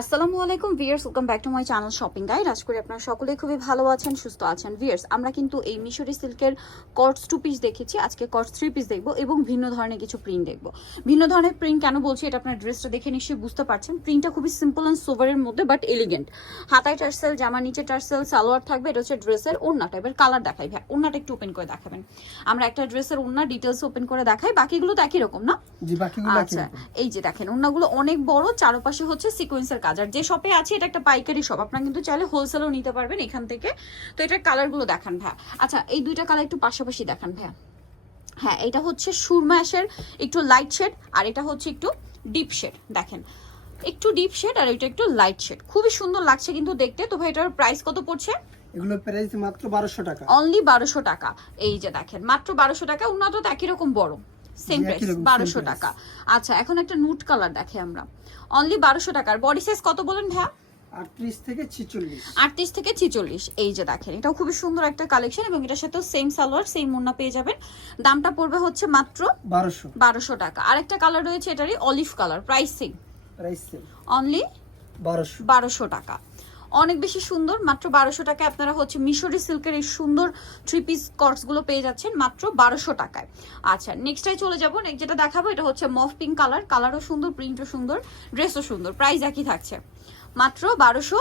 আসসালামু আলাইকুম viewers welcome back to my channel shopping guide আজ করি আপনারা সকলেই খুবই ভালো আছেন সুস্থ আছেন। ভিয়ার্স আমরা কিন্তু এই মিশরি সিল্কের কটস টু পিস দেখেছি। আজকে কটস থ্রি পিস দেখব এবং ভিন্ন ধরনের কিছু প্রিন্ট দেখব। ভিন্ন ধরনের প্রিন্ট কেন বলছি এটা আপনার ড্রেসটা দেখে নিশ্চয়ই বুঝতে পারছেন। প্রিন্টটা খুবই সিম্পল অ্যান্ড সোভারের মধ্যে বাট এলিগেন্ট হাতায় টার্সেল জামার নিচে টার্সেল সালোয়ার থাকবে এটা হচ্ছে ড্রেসের ওড়নাটা এবার কালার দেখাই। ভাই ওড়নাটা একটু ওপেন করে দেখাবেন। আমরা একটা ড্রেসের ওড়না ডিটেলস ওপেন করে দেখাই বাকিগুলো তো একই রকম না? আচ্ছা এই যে দেখেন ওনাগুলো অনেক বড় চারপাশে হচ্ছে সিকোয়েন্সের কাজ আর যে শপে আছে এটা একটা পাইকারি শপ আপনারা কিন্তু চাইলে হোলসেলও নিতে পারবেন এখান থেকে। তো এটার কালারগুলো দেখান ভাইয়া। আচ্ছা এই দুইটা কালার একটু পাশাপাশি দেখান ভাইয়া। হ্যাঁ এটা হচ্ছে সুরমা অ্যাশের একটু লাইট শেড আর এটা হচ্ছে একটু ডিপ শেড দেখেন একটু ডিপ শেড আর এটা একটু লাইট শেড খুবই সুন্দর লাগছে কিন্তু দেখতে। তো ভাই এটার প্রাইস কত পড়ছে? এগুলো প্রাইস মাত্র বারোশো টাকা। অনলি বারোশো টাকা। এই যে দেখেন মাত্র বারোশো টাকা। উন্নত একই রকম বড়। সেম প্রাইস বারোশো টাকা। আচ্ছা এখন একটা নুট কালার দেখে আমরা। অনলি বারোশো টাকার। বডি সাইজ কত বলেন ভ্যা আটত্রিশ থেকে ছিচল্লিশ। আটত্রিশ থেকে ছিচল্লিশ। এই যে দেখেন এটাও খুবই সুন্দর একটা কালেকশন এবং এটার সাথে সেম সালোয়ার সেম মুন্না পেয়ে যাবেন। দামটা পড়বে হচ্ছে মাত্র বারোশো। বারোশো টাকা। আরেকটা কালার রয়েছে এটারই olive colour price same price same only বারোশো। বারোশো টাকা। অনেক বেশি সুন্দর। মাত্র বারোশো টাকায় আপনারা হচ্ছে মিশরি সিল্কের এই সুন্দর থ্রি পিসগুলো পেয়ে যাচ্ছেন মাত্র বারোশো টাকায়। আচ্ছা নেক্সটাই চলে যাব। যেটা দেখাবো, এটা হচ্ছে মফ পিঙ্ক কালার কালারও সুন্দর প্রিন্টও সুন্দর ড্রেসও সুন্দর। প্রাইস একই থাকছে। মাত্র বারোশো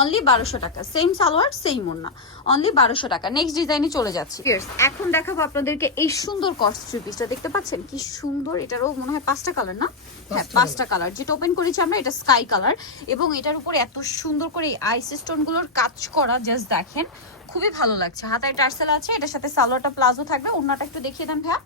অনলি বারোশো টাকা। সেম সালোয়ার সেম ওড়না। অনলি বারোশো টাকা। নেক্সট ডিজাইনে চলে যাচ্ছে। এখন দেখাবো আপনাদেরকে এই সুন্দর কস্ট থ্রি পিসটা দেখতে পাচ্ছেন? কি সুন্দর এটারও মনে হয় পাঁচটা কালার না? হ্যাঁ পাঁচটা কালার যেটা ওপেন করেছি আমরা এটা স্কাই কালার এবং এটার উপরে এত সুন্দর করে আইস স্টোনগুলোর কাজ করা জাস্ট দেখেন। খুবই ভালো লাগছে। হাতায় টার্সেল আছে এটার সাথে সালোয়ারটা প্লাজো থাকবে। ওড়নাটা একটু দেখিয়ে দেন ভাইয়া।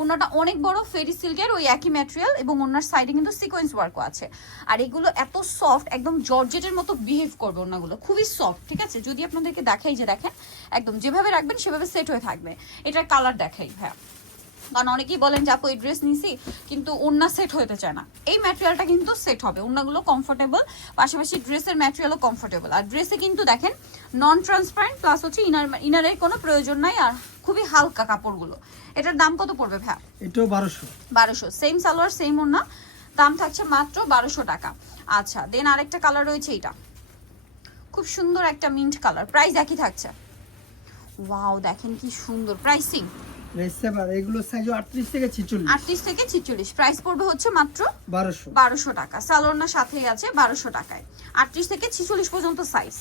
ওড়নাটা অনেক বড় ফেরি সিল্কের, ওই একই ম্যাটেরিয়াল এবং ওনার সাইডে কিন্তু সিকোয়েন্স ওয়ার্কও আছে। আর এগুলো এত সফট একদম জর্জেটের মতো বিহেভ করবে ওনাগুলো। খুবই সফট ঠিক আছে? যদি আপনাদেরকে দেখাই যে দেখেন, একদম যেভাবে রাখবেন সেভাবে সেট হয়ে থাকবে। এটার কালার দেখাই, ভাইয়া। কারণ অনেকেই বলেন যে, আপু, এই ড্রেস নিছি। কিন্তু ওড়না সেট হতে চায় না। এই ম্যাটেরিয়ালটা কিন্তু সেট হবে। ওড়নাগুলো কমফোর্টেবল পাশাপাশি ড্রেসের ম্যাটেরিয়ালও কমফোর্টেবল আর ড্রেসে কিন্তু দেখেন নন ট্রান্সপারেন্ট প্লাস হচ্ছে ইনার ইনারের কোনো প্রয়োজন নাই। আর খুবই হালকা কাপড়গুলো। এটার দাম কত পড়বে ভ্যা এটাও বারোশো। বারোশো। সেম সালোয়ার সেম ওড়না। দাম থাকছে মাত্র বারোশো টাকা। আচ্ছা দেন আরেকটা কালার রয়েছে এটা খুব সুন্দর একটা মিন্ট কালার প্রাইস একই থাকছে। ওয়াও দেখেন কি সুন্দর। প্রাইসিং এগুলো সাইজ থেকে ছিচল্লিশ। আটত্রিশ থেকে ছিচল্লিশ। প্রাইস পড়বে হচ্ছে মাত্র বারোশো। বারোশো টাকা। সালোয়ার সাথেই আছে বারোশো টাকায়। আটত্রিশ থেকে ছিচল্লিশ পর্যন্ত সাইজ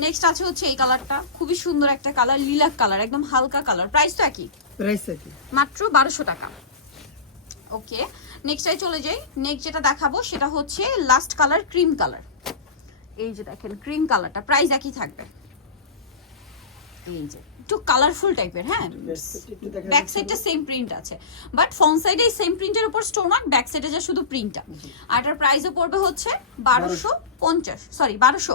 নেক্সট আছে হচ্ছে এই কালারটা খুবই সুন্দর একটা কালার লিলাক কালার একদম হালকা কালার প্রাইস তো একই প্রাইস একই মাত্র বারোশো টাকা। ওকে নেক্সটাই চলে যাই। নেক্সট যেটা দেখাবো সেটা হচ্ছে লাস্ট কালার ক্রিম কালার এই যে দেখেন ক্রিম কালারটা প্রাইস একই থাকবে। এই যে একটু কালারফুল টাইপের হ্যাঁ? ব্যাক যাচ্ছে। সাইডে সেম প্রিন্ট আছে। বাট ফ্রন্ট সাইডে সেম প্রিন্টের উপর স্টোন ওয়ার্ক ব্যাক সাইডে যা শুধু প্রিন্টটা আর এটার প্রাইসও পড়বে হচ্ছে বারোশো পঞ্চাশ সরি বারোশো।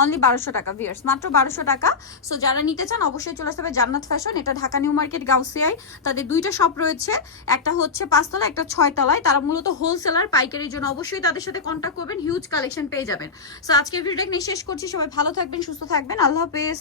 অনলি বারোশো টাকা ভিয়ার্স মাত্র বারোশো টাকা। সো যারা নিতে চান অবশ্যই চলে আসতে হবে জান্নাত ফ্যাশন এটা ঢাকা নিউ মার্কেট গাউসিয়ায়। তাদের দুইটা শপ রয়েছে একটা হচ্ছে পাঁচতলা একটা ছয়তলায়। তারা মূলত হোলসেলার পাইকারির জন্য অবশ্যই তাদের সাথে কন্ট্যাক্ট করবেন হিউজ কালেকশন পেয়ে যাবেন। সো আজকের ভিডিওটা এখানে শেষ করছি সবাই ভালো থাকবেন সুস্থ থাকবেন আল্লাহ হাফেজ।